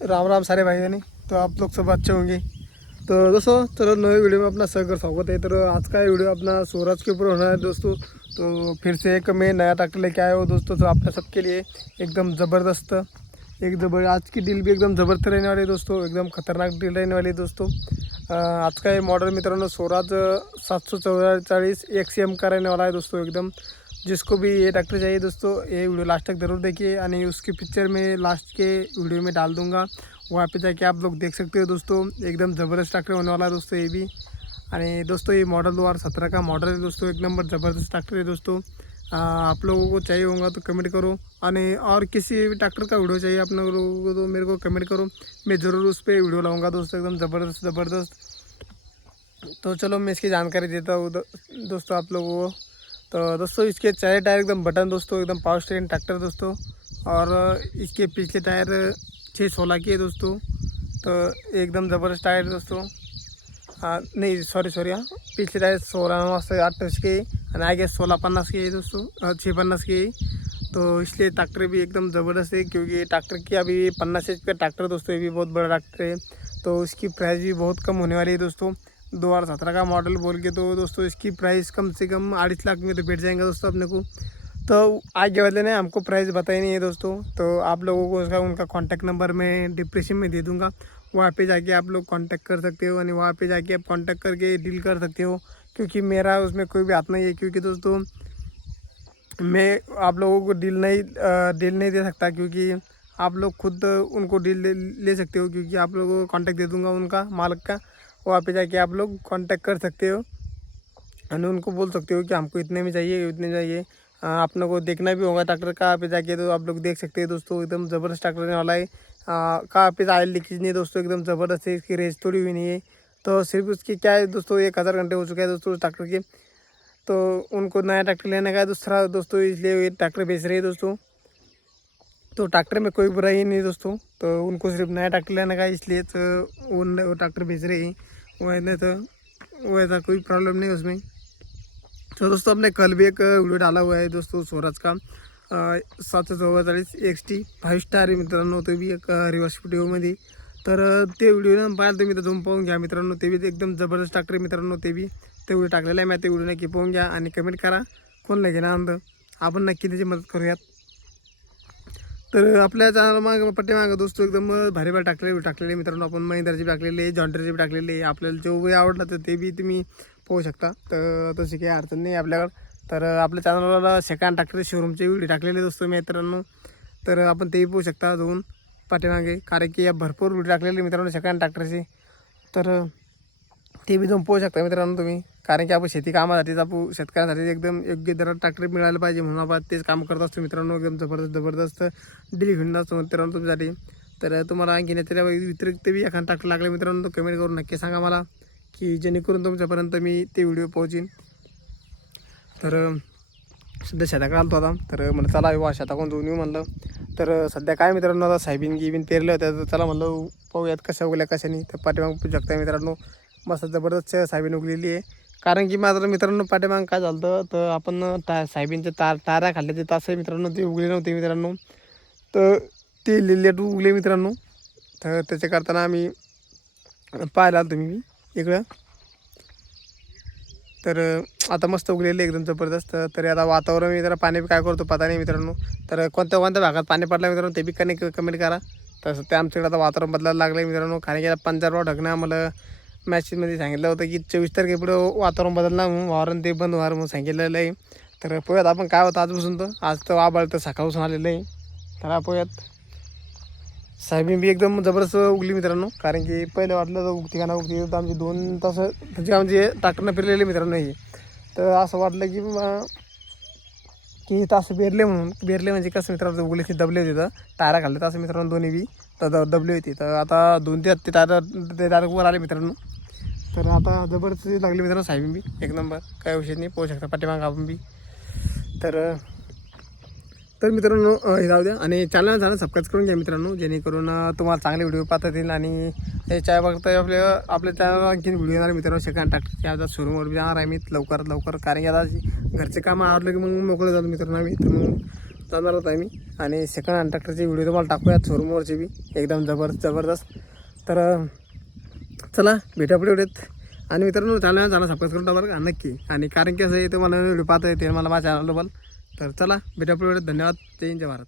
राम राम सारे भाई बहनी। तो आप लोग सब अच्छे होंगे। तो दोस्तों चलो नए वीडियो में अपना सर स्वागत है। तो आज का वीडियो अपना स्वराज के ऊपर होना है दोस्तों। तो फिर से एक मैं नया ट्रैक्टर लेके आया हूँ दोस्तों। तो आपने सबके लिए एकदम ज़बरदस्त आज की डील भी एकदम ज़बरदस्त रहने वाली है दोस्तों। एकदम खतरनाक डील रहने वाली है दोस्तों। आज का ये मॉडल मित्रों स्वराज 744 XCM का रहने वाला है दोस्तों। एकदम जिसको भी ये ट्रैक्टर चाहिए दोस्तों ये वीडियो लास्ट तक ज़रूर देखिए। और उसकी पिक्चर में लास्ट के वीडियो में डाल दूंगा, वहाँ पे जाके आप लोग देख सकते हो दोस्तों। एकदम ज़बरदस्त ट्रैक्टर होने वाला है दोस्तों ये भी। और दोस्तों ये मॉडल 2017 का मॉडल है दोस्तों। एक नंबर ज़बरदस्त ट्रैक्टर है दोस्तों। आप लोगों को चाहिए होगा तो कमेंट करो। और किसी भी ट्रैक्टर का वीडियो चाहिए आप लोगों को तो मेरे को कमेंट करो, मैं ज़रूर उस पर वीडियो लाऊंगा दोस्तों। एकदम ज़बरदस्त। तो चलो मैं इसकी जानकारी देता हूँ दोस्तों आप लोगों को। तो दोस्तों इसके चारे टायर एकदम बटन दोस्तों, एकदम पावर स्टीयरिंग ट्रैक्टर दोस्तों। और इसके पिछले टायर 616 के दोस्तों। तो एकदम ज़बरदस्त टायर दोस्तों। नहीं सॉरी हाँ, पिछले टायर 16 से 28 के और आगे 1650 के दोस्तों, 650 के। तो इसलिए ट्रैक्टर भी एकदम ज़बरदस्त है, क्योंकि ट्रैक्टर की अभी 50 HP का ट्रैक्टर दोस्तों, ये भी बहुत बड़ा ट्रैक्टर है। तो इसकी प्राइस भी बहुत कम होने वाली है दोस्तों। 2017 का मॉडल बोल के तो दोस्तों इसकी प्राइस कम से कम 2.5 लाख में तो बैठ जाएंगे दोस्तों अपने को। तो आगे वाले ने हमको प्राइस बताई नहीं है दोस्तों। तो आप लोगों को उसका उनका कॉन्टैक्ट नंबर मैं डिस्क्रिप्शन में दे दूँगा, वहाँ पे जाके आप लोग कांटेक्ट कर सकते हो। और वहाँ पे जाके आप कांटेक्ट करके डील कर सकते हो, क्योंकि मेरा उसमें कोई भी हाथ नहीं है। क्योंकि दोस्तों मैं आप लोगों को डील नहीं दे सकता, क्योंकि आप लोग खुद उनको डील ले सकते हो। क्योंकि आप लोगों को कांटेक्ट दे दूंगा उनका मालिक का, वहाँ पे जाके आप लोग कांटेक्ट कर सकते हो और उनको बोल सकते हो कि हमको इतने में चाहिए इतने चाहिए। आप लोगों को देखना भी होगा ट्रैक्टर कहाँ पे जाके, तो आप लोग देख सकते हैं दोस्तों। एकदम ज़बरदस्त ट्रैक्टर रहने वाला है। कहाँ पे आयल लीकेज नहीं है दोस्तों, एकदम ज़बरदस्त है। इसकी रेस थोड़ी हुई नहीं है। तो सिर्फ उसकी क्या है दोस्तों, 1000 घंटे हो चुके हैं दोस्तों उस ट्रैक्टर के। तो उनको नया ट्रैक्टर लेने का है दूसरा दोस्तों, इसलिए ये ट्रैक्टर बेच रहे हैं दोस्तों। तो ट्रैक्टर में कोई बुराई नहीं दोस्तों। तो उनको सिर्फ नया ट्रैक्टर लेने का है, इसलिए तो वो ट्रैक्टर बेच रहे हैं। वो तो वो ऐसा कोई प्रॉब्लम नहीं उसमें। तो दोस्तों आपने कल भी एक वीडियो डाला हुआ है दोस्तों स्वराज का 744 XT 5 स्टार आहे मित्रांनो। ते बी एक रिवर्स व्हिडिओमध्ये। तर ते व्हिडिओ ना पाहिलं तुम्ही तर जाऊन पाहून घ्या मित्रांनो। ते बी एकदम ज़बरदस्त ट्रॅक्टर आहे मित्रांनो। ते व्हिडिओ टाकलेला आहे मी, ते व्हिडिओ नक्की पाहून घ्या आणि कमेंट करा कोणला घेणार आनंद, आपण नक्की त्याची मदत करूयात। तर आपल्या चॅनल मागं पाठीमागं दोस्तों एकदम भारी भारी टाकलेले मित्रांनो। आपण महिंद्राचे टाकलेले, जॉन्डरचे टाकलेले, आपल्याला जो काही आवडलं तर ते बी तुम्ही पाहू शकता। तर तशी काही अडचण नाही आपल्याकडं। तर आपल्या चॅनलवर सेकंड ट्रॅक्टर शोरूमचे व्हिडिओ टाकलेले दोस्तों मित्रांनो। तर आपण तेही पाहू शकता जाऊन पाठीमागे, कारण की या भरपूर व्हिडिओ टाकलेले मित्रांनो सेकंड ट्रॅक्टरचे। तर ते बी जाऊन पाहू शकता मित्रांनो तुम्ही, कारण की आपण शेती कामासाठीच आपण शेतकऱ्यांसाठी एकदम योग्य दरात ट्रॅक्टर मिळायला पाहिजे म्हणून आपण तेच काम करत असतो मित्रांनो। एकदम ज़बरदस्त डील घेऊन असतो मित्रांनो तुमच्यासाठी। तर तुम्हाला आणखी त्याच्या व्यतिरिक्त बी एखादा ट्रॅक्टर लागला मित्रांनो तर कमेंट करून नक्की सांगा मला, की जेणेकरून तुमच्यापर्यंत मी ते व्हिडिओ पोहोचीन। तर सध्या शेताकडे आलो आता, तर म्हणलं चला येऊ शेताकडून जाऊन येऊ म्हणलं। तर सध्या काय मित्रांनो आता सायबीन पेरलं होतं, तर चला म्हणलं पाहूयात कशा उगल्या कशाने। तर पाठीमाग पाहू शकता मित्रांनो मस्त ज़बरदस्त सायबीन उगलेली आहे। कारण की माझं मित्रांनो पाठीमाग काय झालं तर आपण सायबीनचे तारा खाल्ले ते तास मित्रांनो ते उगले नव्हते मित्रांनो। तर ते लेट उगले मित्रांनो। तर त्याच्या करताना आम्ही पाहायला आलो तुम्ही इकडं। तर आता मस्त उगलेले एकदम ज़बरदस्त। तर आता वातावरण मी जरा पाणी काय करतो पता नाही मित्रांनो। तर कोणत्या भागात पाणी पडलं मित्रांनो ते बी कमेंट करा। तसं ते आमच्याकडे आता वातावरण बदलायला लागलं मित्रांनो, कारण की पंजाबराव ढगणं आम्हाला मॅसेजमध्ये सांगितलं होतं की 24 तारखेपुढे वातावरण बदलणार म्हणून, वावरण ते बंद होणार म्हणून सांगितलेलं आहे। तर पोह्यात आपण काय होतं आजपासून, तर आज तर आभाळ तर सकाळपासून आलेलं आहे। तर पोह्यात सायबीन बी एकदम ज़बरदस्त उगली मित्रांनो, कारण की पहिले वाटलं तर उगती का ना उगती, तर आमची 2 तास म्हणजे आमचे ट्रॅक्टरनं फिरलेले मित्रांनो हे। तर असं वाटलं की तास पेरले म्हणजे कसं मित्रांनो उगले ते दबले होते, तर टायरा खाल्ले असं मित्रांनो दोन्ही बी तर दबले होते। तर आता 2 ते टायर वर आले मित्रांनो। तर आता ज़बरदस्त लागली मित्रांनो सायबीन बी एक नंबर, काय विषय नाही, पाहू शकता पाठीमागं आपण बी। तर मित्रांनो हे जाऊ द्या आणि चॅनल सबस्क्राईब करून घ्या मित्रांनो, जेणेकरून तुम्हाला चांगले व्हिडिओ पाहता येतील। आणि याच्या बघता आपल्या चॅनलवर आणखी व्हिडिओ येणार मित्रांनो सेकंड ट्रॅक्टरच्या आता शोरूमवर बी जाणार आहे मी लवकरात लवकर, कारण की आता घरचे कामं आवडलं की मग मोकळं झालं मित्रांनो आम्ही। तर मग जाणार होता मी आणि सेकंड हँड ट्रॅक्टरचे व्हिडिओ तुम्हाला टाकूयात शोरूमवरचे बी एकदम जबरदस्त. तर चला भेटा पुढे व्हिडिओत. आणि मित्रांनो चॅनल सबस्क्राईब करून टाका बरं का नक्की. आणि कारण की असं आहे तुम्हाला व्हिडिओ पाहता येते मला माझ्या चॅनलवर. तर चला भेटा पुढे व्हिडिओत. धन्यवाद. जय हिंद जय भारत.